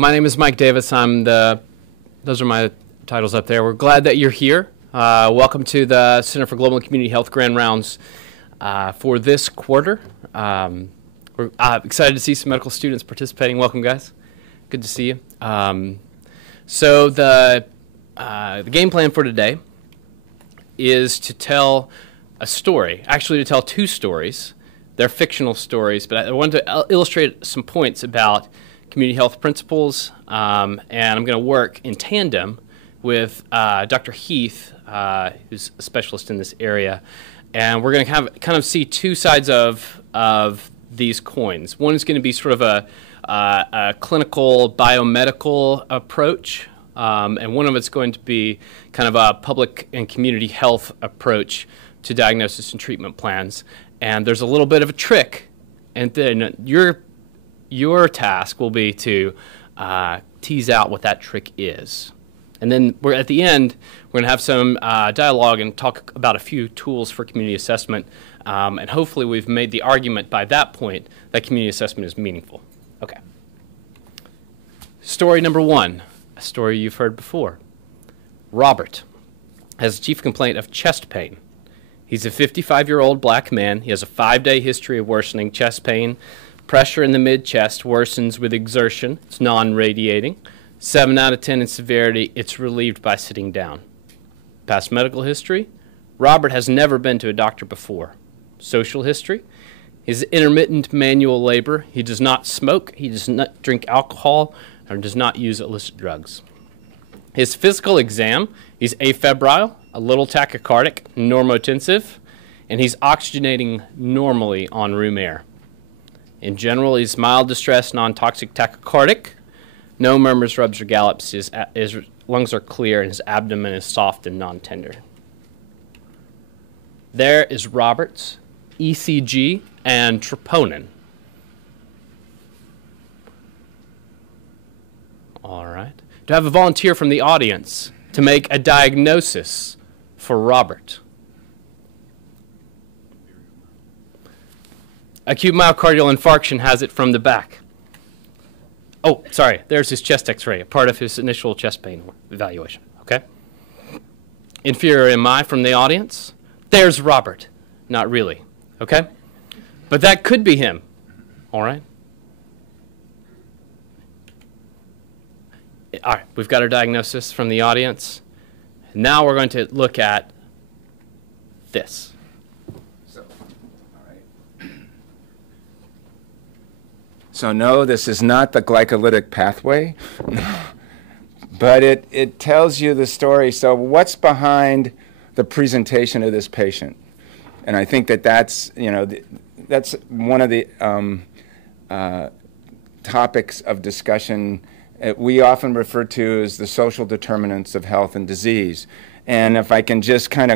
My name is Mike Davis. Those are my titles up there. We're glad that you're here. Welcome to the Center for Global and Community Health Grand Rounds for this quarter. We're excited to see some medical students participating. Welcome, guys. Good to see you. So the game plan for today is to tell a story, actually to tell two stories. They're fictional stories, but I wanted to illustrate some points about community health principles, and I'm going to work in tandem with Dr. Heath, who's a specialist in this area, and we're going to kind of see two sides of these coins. One is going to be sort of a clinical biomedical approach, and one of it's going to be kind of a public and community health approach to diagnosis and treatment plans. And there's a little bit of a trick, and then your task will be to tease out what that trick is. And then at the end, we're going to have some dialogue and talk about a few tools for community assessment. And hopefully we've made the argument by that point that community assessment is meaningful. Okay. Story number one, a story you've heard before. Robert has a chief complaint of chest pain. He's a 55-year-old black man. He has a 5-day history of worsening chest pain. Pressure in the mid-chest worsens with exertion. It's non-radiating. 7 out of 10 in severity. It's relieved by sitting down. Past medical history. Robert has never been to a doctor before. Social history. He's intermittent manual labor. He does not smoke. He does not drink alcohol or does not use illicit drugs. His physical exam. He's afebrile, a little tachycardic, normotensive, and he's oxygenating normally on room air. In general, he's mild distress, non-toxic tachycardic, no murmurs, rubs, or gallops. His lungs are clear, and his abdomen is soft and non-tender. There is Robert's ECG and troponin. All right. Do I have a volunteer from the audience to make a diagnosis for Robert? Acute myocardial infarction has it from the back. Oh, sorry, there's his chest x-ray, a part of his initial chest pain evaluation, okay? Inferior MI from the audience. There's Robert. Not really, okay? But that could be him, all right? All right, we've got our diagnosis from the audience. Now we're going to look at this. So, all right. So no, this is not the glycolytic pathway, but it tells you the story. So what's behind the presentation of this patient? And I think that's that's one of the topics of discussion we often refer to as the social determinants of health and disease. And if I can just kind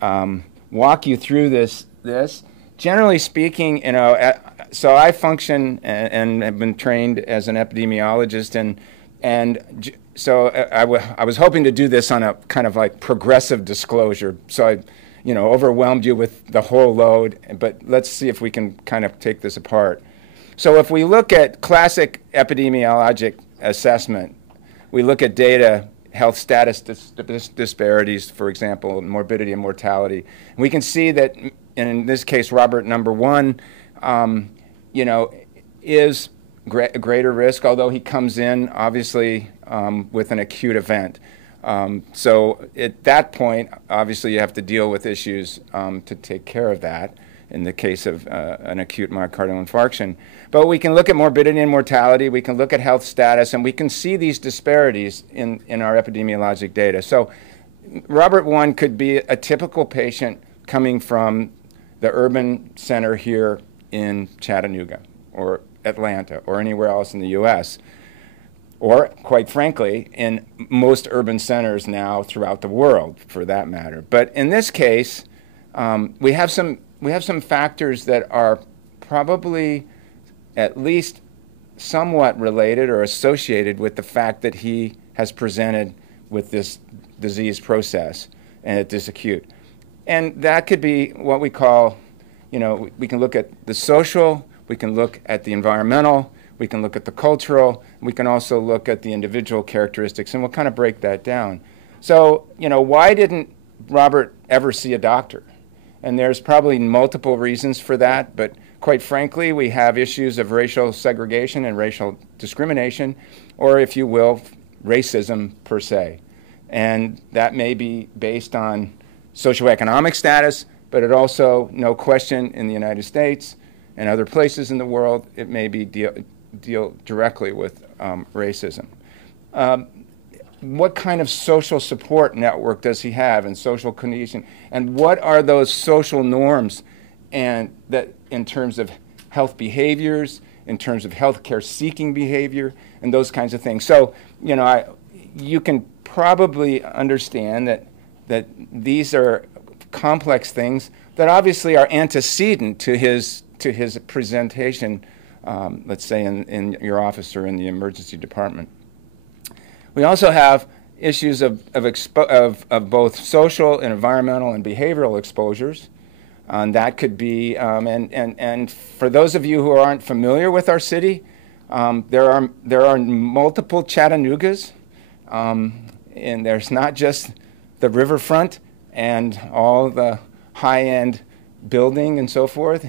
of walk you through this, generally speaking, so I function and have been trained as an epidemiologist, and so I was hoping to do this on a kind of like progressive disclosure. So I, overwhelmed you with the whole load, but let's see if we can kind of take this apart. So if we look at classic epidemiologic assessment, we look at data, health status disparities, for example, morbidity and mortality. And we can see that, in this case, Robert number one, is greater risk, although he comes in, obviously, with an acute event. So at that point, obviously, you have to deal with issues to take care of that in the case of an acute myocardial infarction. But we can look at morbidity and mortality, we can look at health status, and we can see these disparities in our epidemiologic data. So Robert 1 could be a typical patient coming from the urban center here in Chattanooga or Atlanta or anywhere else in the U.S., or, quite frankly, in most urban centers now throughout the world, for that matter. But in this case, we have some factors that are probably at least somewhat related or associated with the fact that he has presented with this disease process and at this acute. And that could be what we call, we can look at the social, we can look at the environmental, we can look at the cultural, we can also look at the individual characteristics, and we'll kind of break that down. So, why didn't Robert ever see a doctor? And there's probably multiple reasons for that, but quite frankly, we have issues of racial segregation and racial discrimination, or if you will, racism per se. And that may be based on socioeconomic status, but it also, no question, in the United States and other places in the world, it may be deal directly with racism. What kind of social support network does he have and social cohesion? And what are those social norms and that in terms of health behaviors, in terms of healthcare seeking behavior, and those kinds of things? So, you can probably understand that these are complex things that obviously are antecedent to his presentation, let's say in your office or in the emergency department. We also have issues of both social and environmental and behavioral exposures. And that could be, and for those of you who aren't familiar with our city, there are multiple Chattanoogas, and there's not just the riverfront and all the high-end building and so forth.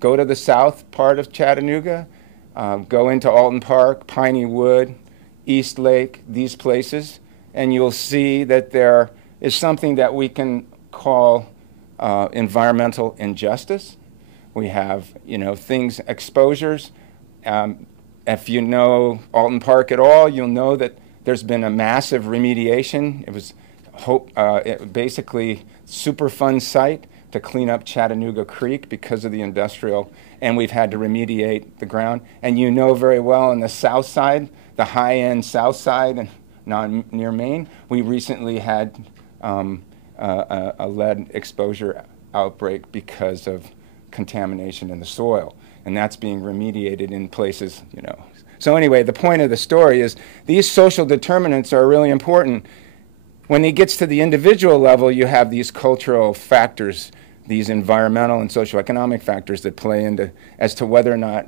Go to the south part of Chattanooga, go into Alton Park, Piney Wood, East Lake, these places, and you'll see that there is something that we can call environmental injustice. We have, exposures. If you know Alton Park at all, you'll know that there's been a massive remediation. It was basically Superfund site to clean up Chattanooga Creek because of the industrial, and we've had to remediate the ground. And you know very well on the south side, the high-end south side, and near Maine, we recently had a lead exposure outbreak because of contamination in the soil, and that's being remediated in places, So anyway, the point of the story is these social determinants are really important. When it gets to the individual level, you have these cultural factors, these environmental and socioeconomic factors that play into as to whether or not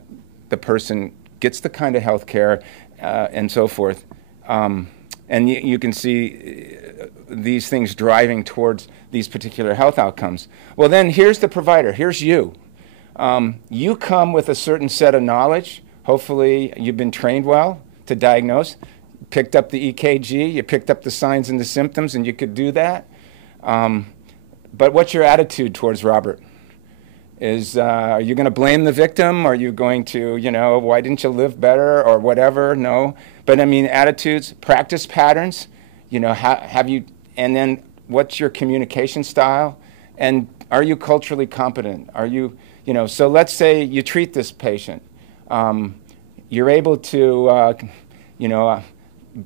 the person gets the kind of health care and so forth. And you can see these things driving towards these particular health outcomes. Well, then here's the provider. Here's you. You come with a certain set of knowledge. Hopefully you've been trained well to diagnose. Picked up the EKG, you picked up the signs and the symptoms, and you could do that. But what's your attitude towards Robert? Are you going to blame the victim? Are you going to, why didn't you live better or whatever? No. But I mean, attitudes, practice patterns, have you, and then what's your communication style? And are you culturally competent? Are you, so let's say you treat this patient. You're able to,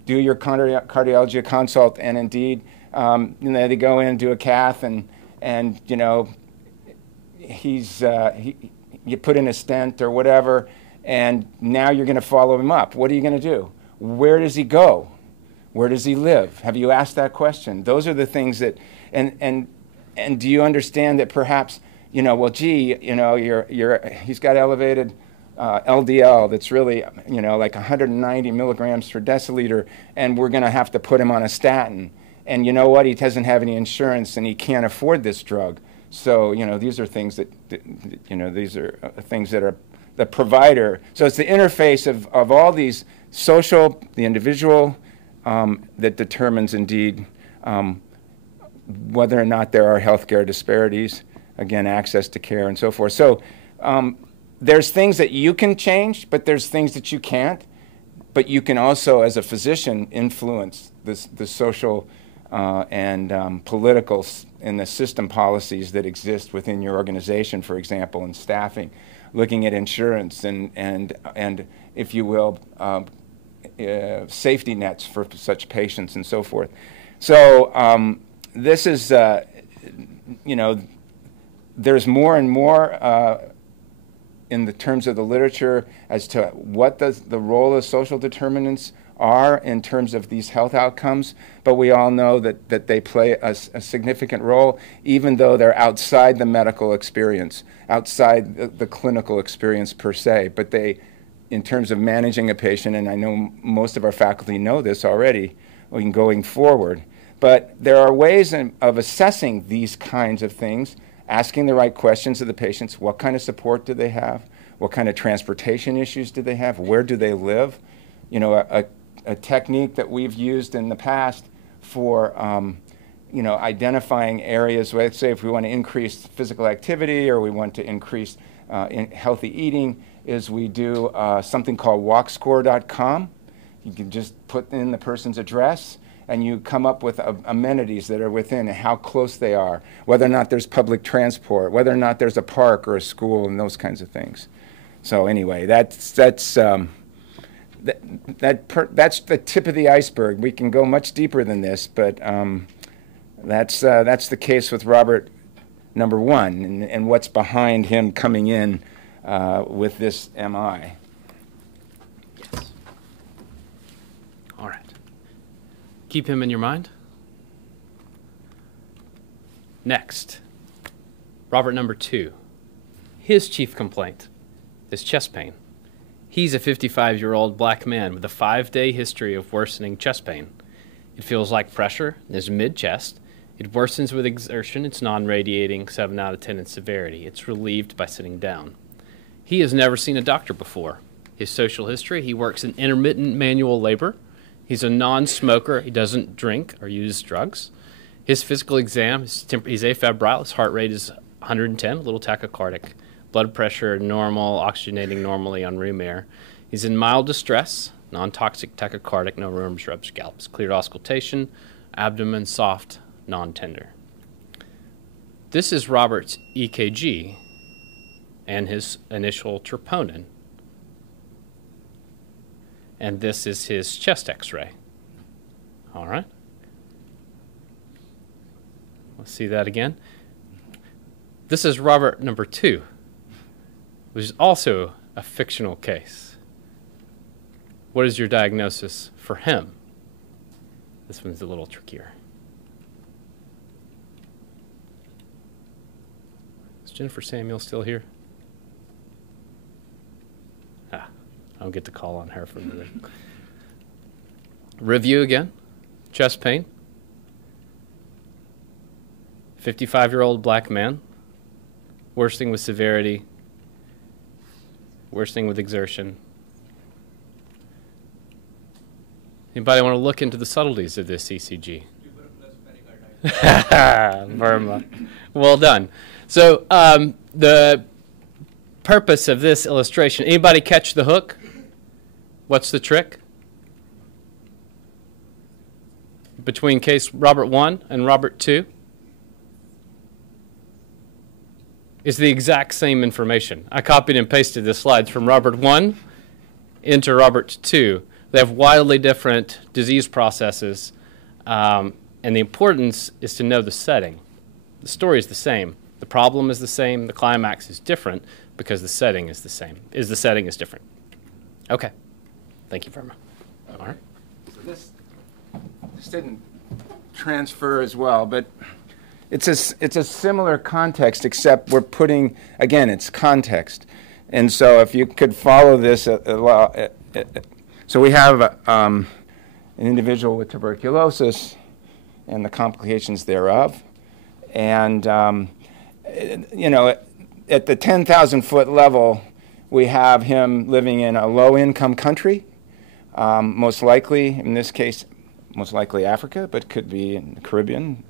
do your cardiology consult, and indeed, they go in and do a cath, and you put in a stent or whatever, and now you're going to follow him up. What are you going to do? Where does he go? Where does he live? Have you asked that question? Those are the things that, and do you understand that perhaps, he's got elevated LDL that's really, like 190 milligrams per deciliter, and we're going to have to put him on a statin. And you know what? He doesn't have any insurance, and he can't afford this drug. So, these are things that these are things that are the provider. So it's the interface of all these social, the individual, that determines indeed whether or not there are healthcare disparities, again, access to care and so forth. So there's things that you can change, but there's things that you can't. But you can also, as a physician, influence the social and political and the system policies that exist within your organization, for example, in staffing, looking at insurance and if you will, safety nets for such patients and so forth. So this is, there's more and more in the terms of the literature as to what the role of social determinants are in terms of these health outcomes, but we all know that they play a significant role, even though they're outside the medical experience, outside the clinical experience per se, but they in terms of managing a patient, and I know most of our faculty know this already, going forward. But there are ways of assessing these kinds of things, asking the right questions of the patients. What kind of support do they have? What kind of transportation issues do they have? Where do they live? You know, a technique that we've used in the past for you know, identifying areas, let's say if we want to increase physical activity or we want to increase healthy eating, is we do something called walkscore.com. You can just put in the person's address and you come up with amenities that are within and how close they are, whether or not there's public transport, whether or not there's a park or a school and those kinds of things. So anyway, that's the tip of the iceberg. We can go much deeper than this, but that's the case with Robert number 1 and what's behind him coming in with this MI. Yes. All right. Keep him in your mind. Next, Robert number 2. His chief complaint is chest pain. He's a 55-year-old black man with a 5-day history of worsening chest pain. It feels like pressure in his mid-chest. It worsens with exertion. It's non-radiating, 7 out of 10 in severity. It's relieved by sitting down. He has never seen a doctor before. His social history, he works in intermittent manual labor. He's a non-smoker. He doesn't drink or use drugs. His physical exam, he's afebrile. His heart rate is 110, a little tachycardic. Blood pressure normal, oxygenating normally on room air. He's in mild distress, non-toxic tachycardic, no murmurs, rubs, gallops. Cleared auscultation, abdomen soft, non-tender. This is Robert's EKG and his initial troponin. And this is his chest x-ray. All right. Let's see that again. This is Robert number 2, which is also a fictional case. What is your diagnosis for him? This one's a little trickier. Is Jennifer Samuel still here? I don't get to call on her for a minute. Review again. Chest pain. 55-year-old black man. Worsening with severity. Worsening with exertion. Anybody want to look into the subtleties of this ECG? Burma. Well done. So the purpose of this illustration, anybody catch the hook? What's the trick? Between case Robert 1 and Robert 2 is the exact same information. I copied and pasted the slides from Robert 1 into Robert 2. They have wildly different disease processes, and the importance is to know the setting. The story is the same. The problem is the same. The climax is different because the setting is the same. The setting is different. Okay. Thank you very much. All right. So this didn't transfer as well, but it's a similar context, except we're putting, again, it's context. And so if you could follow this, so we have an individual with tuberculosis and the complications thereof. And, you know, at the 10,000-foot level, we have him living in a low-income country, most likely, in this case, most likely Africa, but could be in the Caribbean,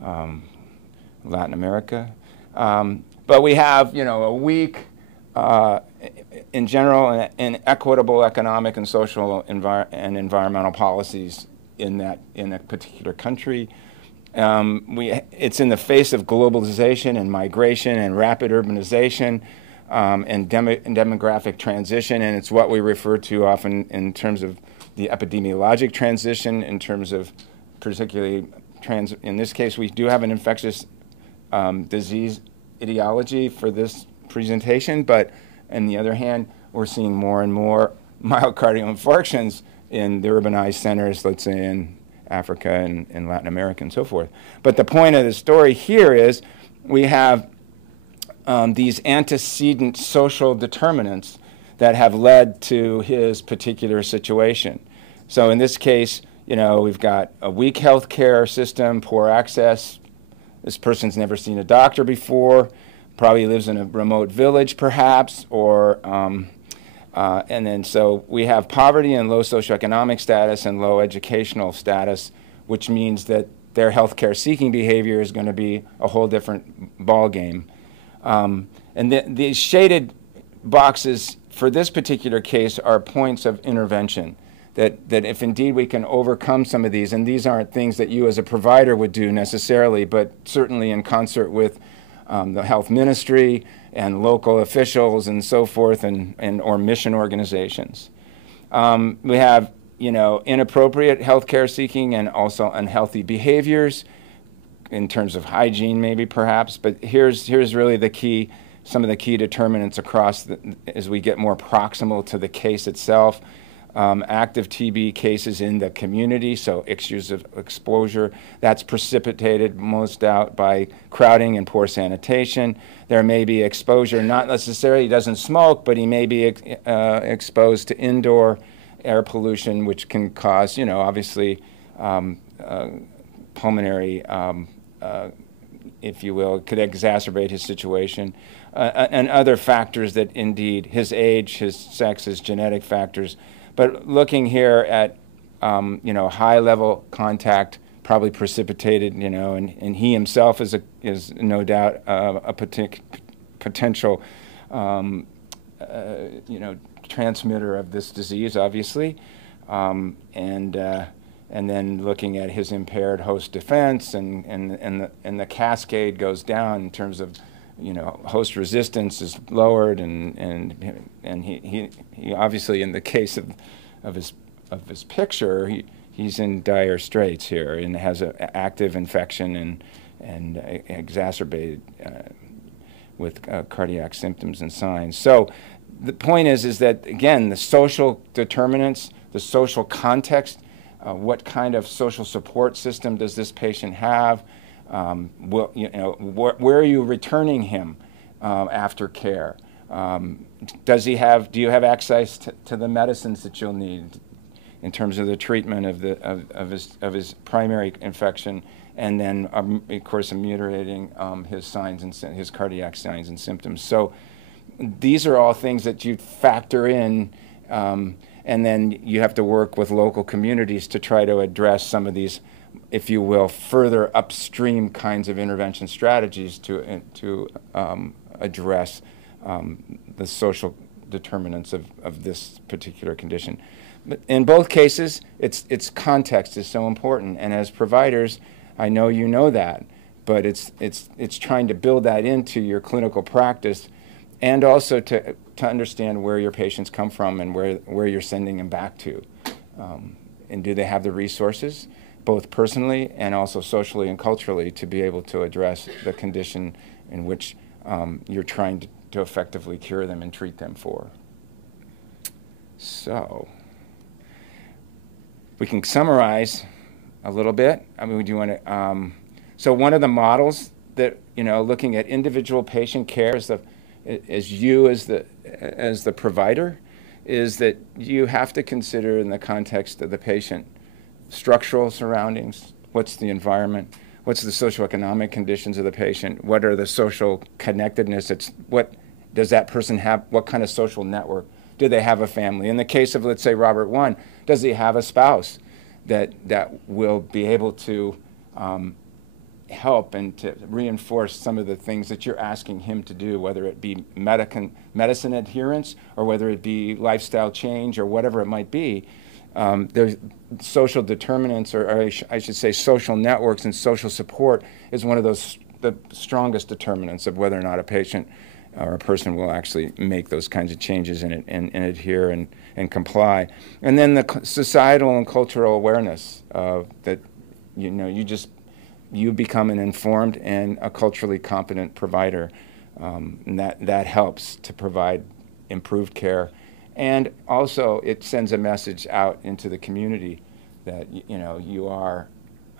Latin America. But we have, you know, a weak, in general, inequitable economic and social and environmental policies in a particular country. It's in the face of globalization and migration and rapid urbanization and demographic transition, and it's what we refer to often in terms of the epidemiologic transition, in terms of particularly in this case, we do have an infectious disease etiology for this presentation, but on the other hand, we're seeing more and more myocardial infarctions in the urbanized centers, let's say in Africa and Latin America and so forth. But the point of the story here is we have these antecedent social determinants that have led to his particular situation. So in this case, we've got a weak healthcare system, poor access. This person's never seen a doctor before, probably lives in a remote village perhaps, or and then so we have poverty and low socioeconomic status and low educational status, which means that their healthcare seeking behavior is going to be a whole different ballgame. And these shaded boxes for this particular case are points of intervention. That if indeed we can overcome some of these, and these aren't things that you as a provider would do necessarily, but certainly in concert with the health ministry and local officials and so forth, and or mission organizations. We have inappropriate healthcare seeking and also unhealthy behaviors in terms of hygiene, maybe perhaps. But here's really the key, some of the key determinants as we get more proximal to the case itself. Active TB cases in the community, so issues of exposure. That's precipitated most out by crowding and poor sanitation. There may be exposure, not necessarily he doesn't smoke, but he may be exposed to indoor air pollution, which can cause, obviously pulmonary, if you will, could exacerbate his situation. And other factors that indeed, his age, his sex, his genetic factors. But looking here at, high-level contact, probably precipitated, and he himself is no doubt a potential, transmitter of this disease, obviously, and then looking at his impaired host defense, and the cascade goes down in terms of, host resistance is lowered, and he obviously, in the case of his picture, he's in dire straits here and has an active infection and exacerbated with cardiac symptoms and signs. So the point is that, again, the social determinants, the social context, what kind of social support system does this patient have? Where are you returning him after care? Do you have access to the medicines that you'll need in terms of the treatment of his primary infection, and then of course ameliorating his signs and his cardiac signs and symptoms. So these are all things that you factor in, and then you have to work with local communities to try to address some of these, if you will, further upstream kinds of intervention strategies to address the social determinants of this particular condition. But in both cases, its context is so important, and as providers, I know you know that, but it's trying to build that into your clinical practice, and also to understand where your patients come from and where you're sending them back to, and do they have the resources, both personally and also socially and culturally, to be able to address the condition in which you're trying to effectively cure them and treat them for. So we can summarize a little bit. I mean, do you want to? So one of the models that, looking at individual patient care as the provider, is that you have to consider, in the context of the patient, structural surroundings. What's the environment? What's the socioeconomic conditions of the patient? What are the social connectedness? What does that person have? What kind of social network? Do they have a family? In the case of, let's say, Robert I, does he have a spouse that will be able to help and to reinforce some of the things that you're asking him to do, whether it be medicine adherence or whether it be lifestyle change or whatever it might be? There's social determinants, or I should say social networks, and social support is one of the strongest determinants of whether or not a patient or a person will actually make those kinds of changes and adhere and comply. And then the societal and cultural awareness that you become an informed and a culturally competent provider, and that helps to provide improved care. And also, it sends a message out into the community that you are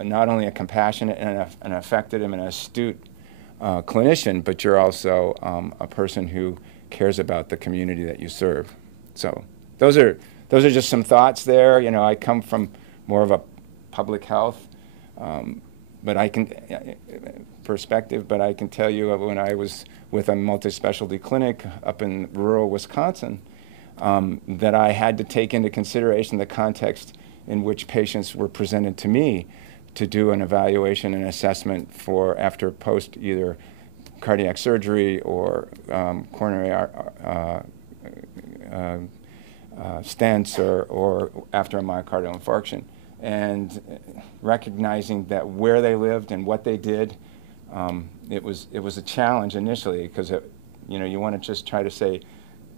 not only a compassionate and an effective and an astute clinician, but you're also a person who cares about the community that you serve. So those are just some thoughts there. You know, I come from more of a public health but I can perspective. But I can tell you when I was with a multi-specialty clinic up in rural Wisconsin, that I had to take into consideration the context in which patients were presented to me to do an evaluation and assessment for after post either cardiac surgery or coronary stents or after a myocardial infarction. And recognizing that where they lived and what they did, it was a challenge initially because you know, you want to just try to say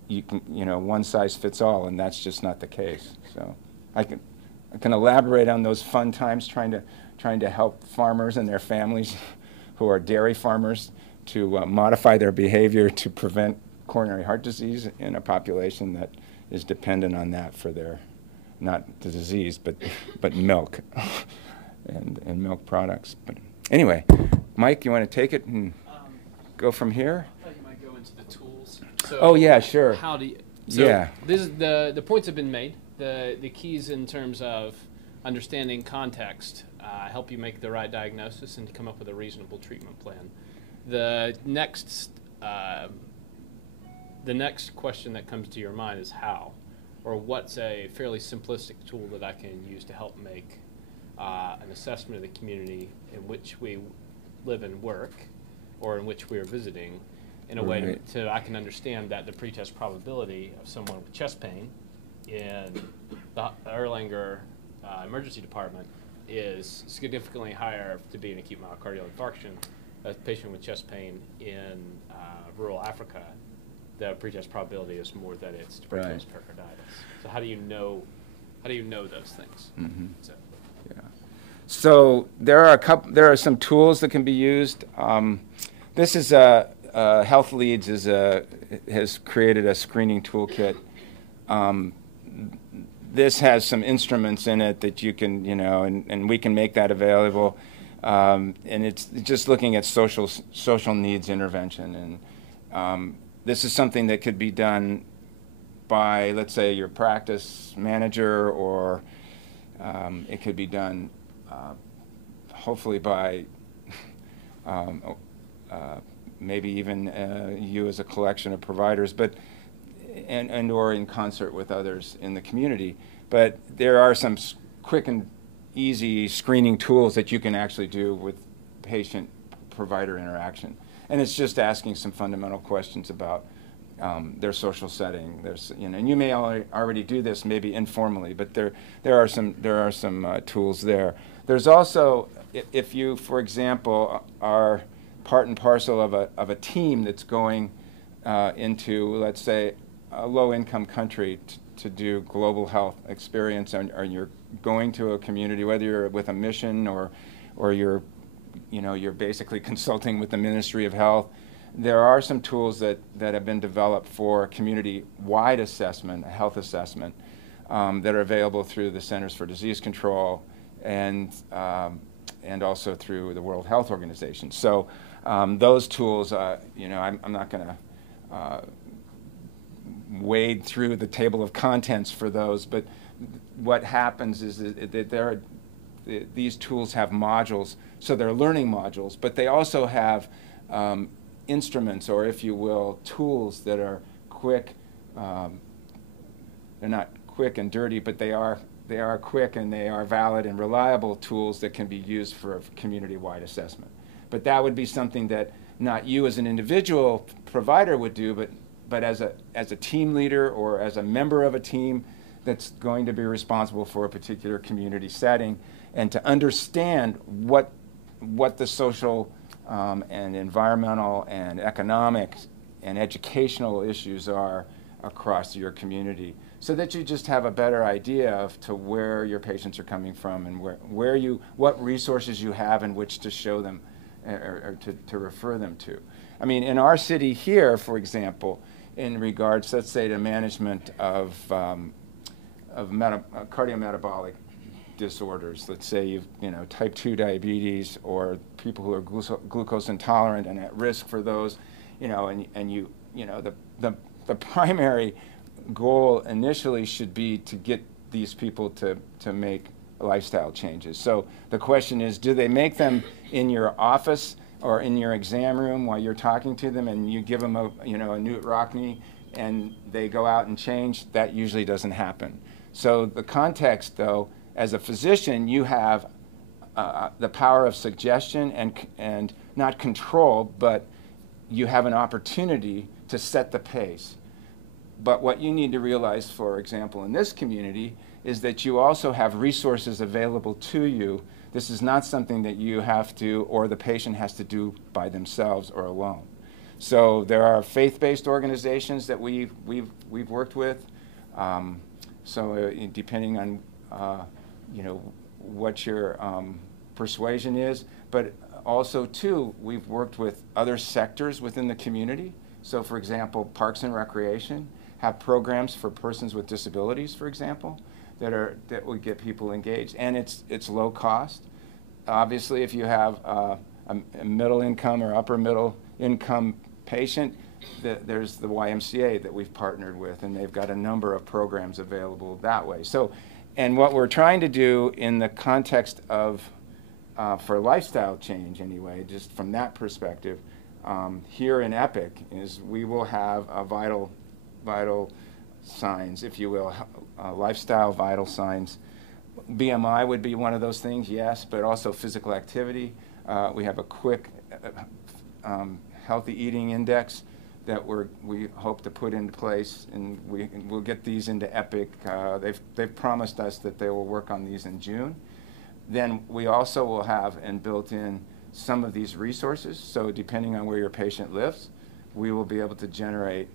you can, you know, one size fits all, and that's just not the case. So I can elaborate on those fun times trying to help farmers and their families who are dairy farmers to modify their behavior to prevent coronary heart disease in a population that is dependent on that for their, not the disease, but milk and milk products. But anyway, Mike, you want to take it and go from here? I thought you might go into the tools. So oh yeah, sure. How do you? So yeah. This is the points have been made. The keys in terms of understanding context help you make the right diagnosis and to come up with a reasonable treatment plan. The next question that comes to your mind is how, or what's a fairly simplistic tool that I can use to help make an assessment of the community in which we live and work, or in which we are visiting, in a way to I can understand that the pretest probability of someone with chest pain in the Erlanger emergency department is significantly higher to be an acute myocardial infarction. A patient with chest pain in rural Africa, the pretest probability is more that it's tuberculous pericarditis. So how do you know those things? Mm-hmm. So. Yeah. So there are some tools that can be used. This is Health Leads has created a screening toolkit. This has some instruments in it that you can, you know, and we can make that available. And it's just looking at social needs intervention. And this is something that could be done by, let's say, your practice manager, or it could be done hopefully by maybe even you as a collection of providers, but and or in concert with others in the community. But there are some quick and easy screening tools that you can actually do with patient-provider interaction. And it's just asking some fundamental questions about their social setting. There's, you know, and you may already do this maybe informally, but there are some tools there. There's also, if you, for example, are part and parcel of a team that's going into, let's say, a low-income country to do global health experience, or you're going to a community, whether you're with a mission or you're, you know, you're basically consulting with the Ministry of Health. There are some tools that have been developed for community-wide assessment, health assessment, that are available through the Centers for Disease Control and also through the World Health Organization. So those tools, you know, I'm not going to wade through the table of contents for those, but what happens is that these tools have modules, so they're learning modules, but they also have instruments, or if you will, tools that are quick. They're not quick and dirty, but they are quick and they are valid and reliable tools that can be used for a community-wide assessment. But that would be something that not you as an individual provider would do, but as a team leader or as a member of a team that's going to be responsible for a particular community setting, and to understand what the social and environmental and economic and educational issues are across your community, so that you just have a better idea of to where your patients are coming from and what resources you have in which to show them or to refer them to. I mean, in our city here, for example, in regards, let's say, to management of cardiometabolic disorders, let's say you know, type 2 diabetes, or people who are glucose intolerant and at risk for those, you know, and you know, the primary goal initially should be to get these people to make lifestyle changes. So the question is, do they make them in your office or in your exam room while you're talking to them, and you give them a Newt Rockne and they go out and change? That usually doesn't happen. So the context, though, as a physician, you have the power of suggestion and not control, but you have an opportunity to set the pace. But what you need to realize, for example, in this community, is that you also have resources available to you. This is not something that you have to, or the patient has to do by themselves or alone. So there are faith-based organizations that we've worked with. Depending on what your persuasion is, but also too, we've worked with other sectors within the community. So, for example, Parks and Recreation have programs for persons with disabilities, for example, that would get people engaged, and it's low cost. Obviously, if you have a middle income or upper middle income patient, there's the YMCA that we've partnered with, and they've got a number of programs available that way. So, and what we're trying to do in the context of for lifestyle change anyway, just from that perspective, here in EPIC is we will have a vital signs, if you will, lifestyle vital signs. BMI would be one of those things, yes, but also physical activity. We have a quick healthy eating index that we hope to put into place, and we'll get these into EPIC. They've promised us that they will work on these in June. Then we also will have and built in some of these resources. So depending on where your patient lives, we will be able to generate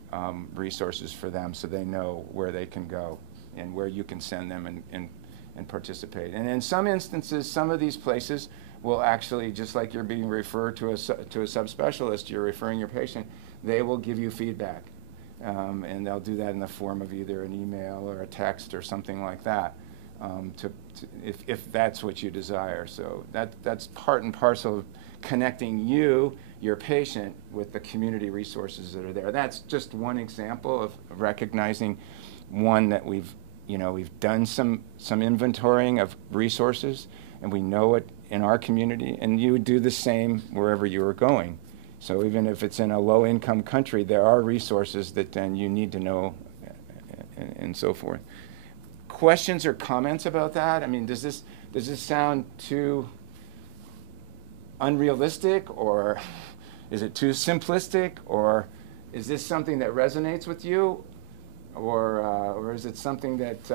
resources for them so they know where they can go and where you can send them and participate. And in some instances, some of these places will actually, just like you're being referred to a subspecialist, you're referring your patient, they will give you feedback. And they'll do that in the form of either an email or a text or something like that, if that's what you desire. So that's part and parcel of connecting you, your patient, with the community resources that are there. That's just one example of recognizing one that we've done some inventorying of resources, and we know it in our community, and you would do the same wherever you are going. So even if it's in a low-income country, there are resources that then you need to know, and so forth. Questions or comments about that? I mean, does this sound too unrealistic, or is it too simplistic, or is this something that resonates with you, or is it something that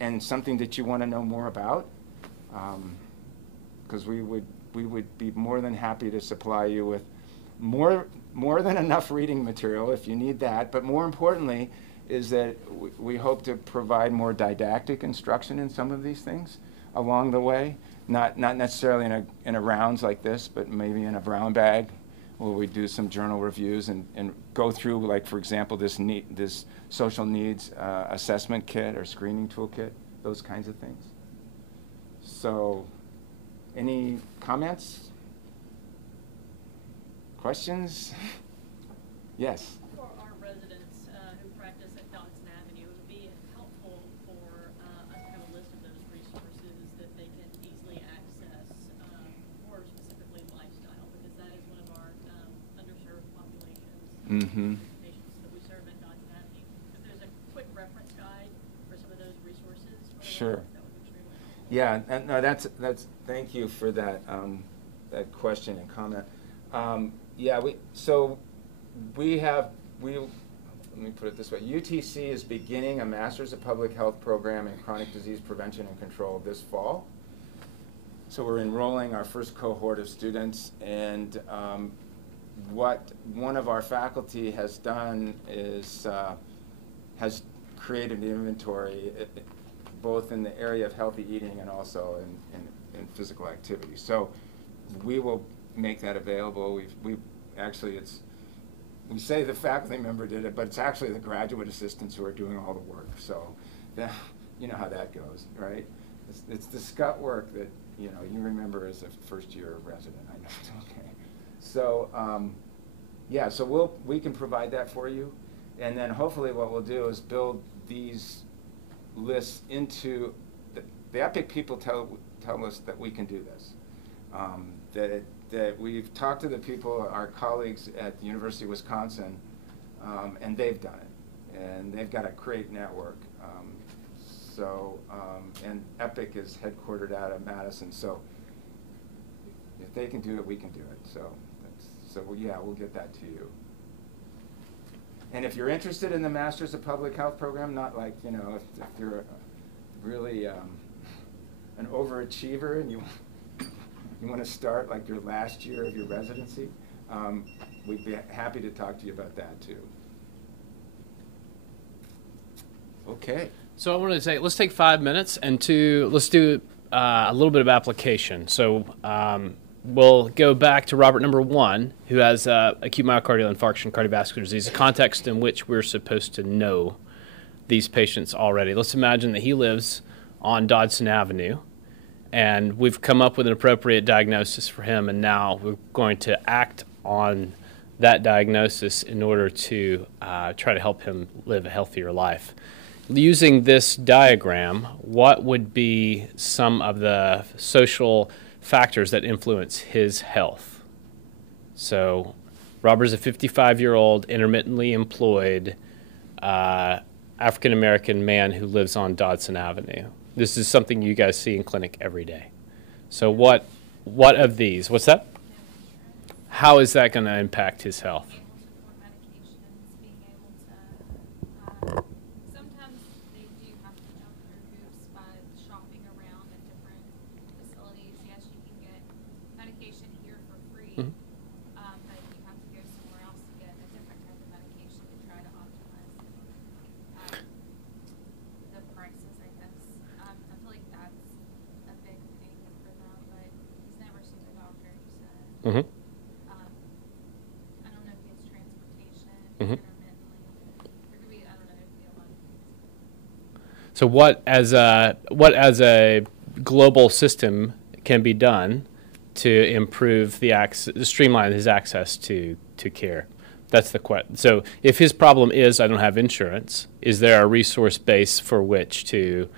and something that you want to know more about? Because we would be more than happy to supply you with more than enough reading material if you need that. But more importantly, is that we hope to provide more didactic instruction in some of these things along the way. Not necessarily in a rounds like this, but maybe in a brown bag, where we do some journal reviews and go through, like, for example, this social needs assessment kit or screening toolkit, those kinds of things. So, any comments? Questions? Yes? For our residents who practice at Dodson Avenue, it would be helpful for us to have a list of those resources that they can easily access for specifically lifestyle, because that is one of our underserved populations. Mm-hmm. Patients that we serve at Dodson Avenue. If there's a quick reference guide for some of those resources, sure. That would be extremely helpful. Yeah, no, that's. Thank you for that that question and comment. Let me put it this way. UTC is beginning a Masters of Public Health program in chronic disease prevention and control this fall. So we're enrolling our first cohort of students, and what one of our faculty has done is has created an inventory both in the area of healthy eating and also in physical activity. So we will make that available. We actually, we say the faculty member did it, but it's actually the graduate assistants who are doing all the work. So you know how that goes, right? It's the scut work that you remember as a first-year resident. I know. Okay. So so we can provide that for you. And then hopefully what we'll do is build these lists into, the EPIC people tell us that we can do this. That we've talked to the people, our colleagues at the University of Wisconsin, and they've done it. And they've got a great network. And EPIC is headquartered out of Madison, so if they can do it, we can do it. So yeah, we'll get that to you. And if you're interested in the Masters of Public Health program, not like, you know, if you're really an overachiever and you want to start like your last year of your residency, we'd be happy to talk to you about that too. Okay. So I wanted to say, let's take 5 minutes and let's do a little bit of application. So we'll go back to Robert number 1, who has acute myocardial infarction, cardiovascular disease, a context in which we're supposed to know these patients already. Let's imagine that he lives on Dodson Avenue, and we've come up with an appropriate diagnosis for him, and now we're going to act on that diagnosis in order to try to help him live a healthier life. Using this diagram, what would be some of the social factors that influence his health? So Robert's a 55-year-old, intermittently employed African-American man who lives on Dodson Avenue. This is something you guys see in clinic every day. So what of these? What's that? How is that going to impact his health? Mm-hmm. I don't know if he has transportation intermittently. There could be, I don't know, there could be a lot of things. So what as a global system can be done to improve the streamline his access to care? That's the question. So if his problem is I don't have insurance, is there a resource base for which to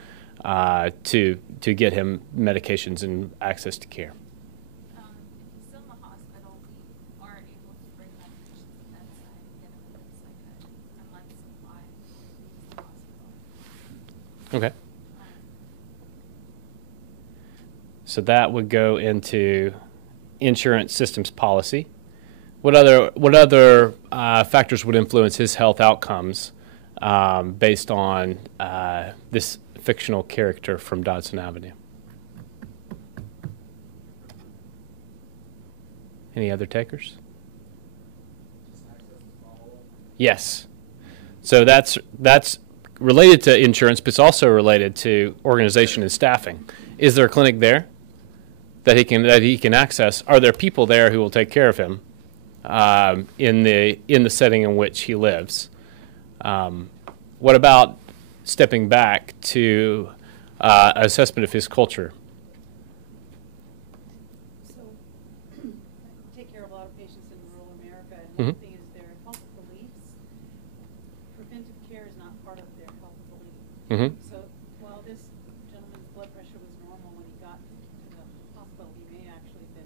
get him medications and access to care? Okay. So that would go into insurance systems policy. What other factors would influence his health outcomes based on this fictional character from Dodson Avenue? Any other takers? Yes. So that's related to insurance, but it's also related to organization and staffing. Is there a clinic there that he can access? Are there people there who will take care of him in the setting in which he lives? What about stepping back to assessment of his culture? So, I take care of a lot of patients in rural America, and Mm-hmm. one thing is their health beliefs. Preventive care is not part of their health belief. Mm-hmm. So while this gentleman's blood pressure was normal when he got to the hospital, he may actually been,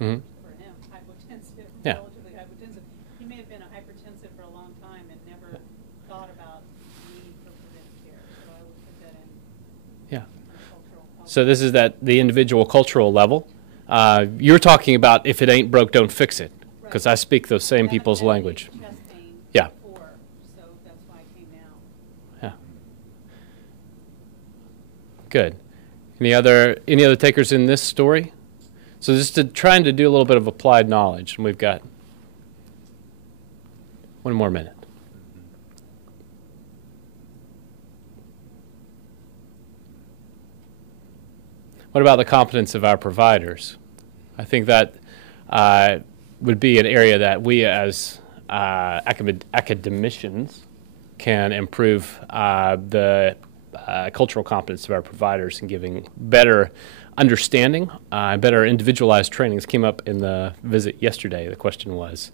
Mm-hmm. for him, hypotensive, Yeah. relatively hypotensive. He may have been a hypertensive for a long time and never thought about the need for preventive care. So I would put that in Yeah. cultural health. So this is at the individual cultural level. You're talking about if it ain't broke, don't fix it, because I speak those same Haven't people's had any language. chest pain Yeah. before, so that's why I came now. Yeah. Good. Any other takers in this story? So just trying to do a little bit of applied knowledge, and we've got one more minute. What about the competence of our providers? I think that would be an area that we as academicians can improve the cultural competence of our providers in giving better understanding, better individualized trainings. Came up in the visit yesterday. The question was,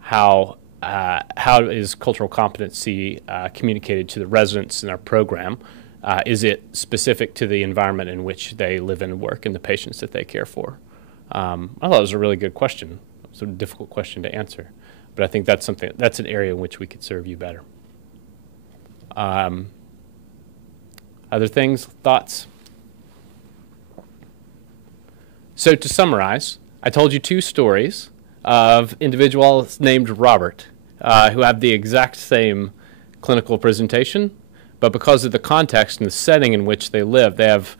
how how is cultural competency communicated to the residents in our program? Is it specific to the environment in which they live and work and the patients that they care for? I thought it was a really good question. It's a difficult question to answer, but I think that's an area in which we could serve you better. Other things, thoughts? So to summarize, I told you 2 stories of individuals named Robert who have the exact same clinical presentation, but because of the context and the setting in which they live, they have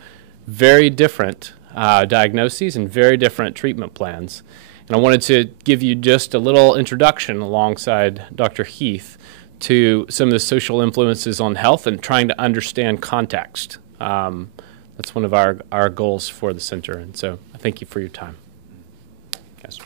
very different diagnoses and very different treatment plans. And I wanted to give you just a little introduction alongside Dr. Heath to some of the social influences on health and trying to understand context. That's one of our goals for the center, and so I thank you for your time. Yes.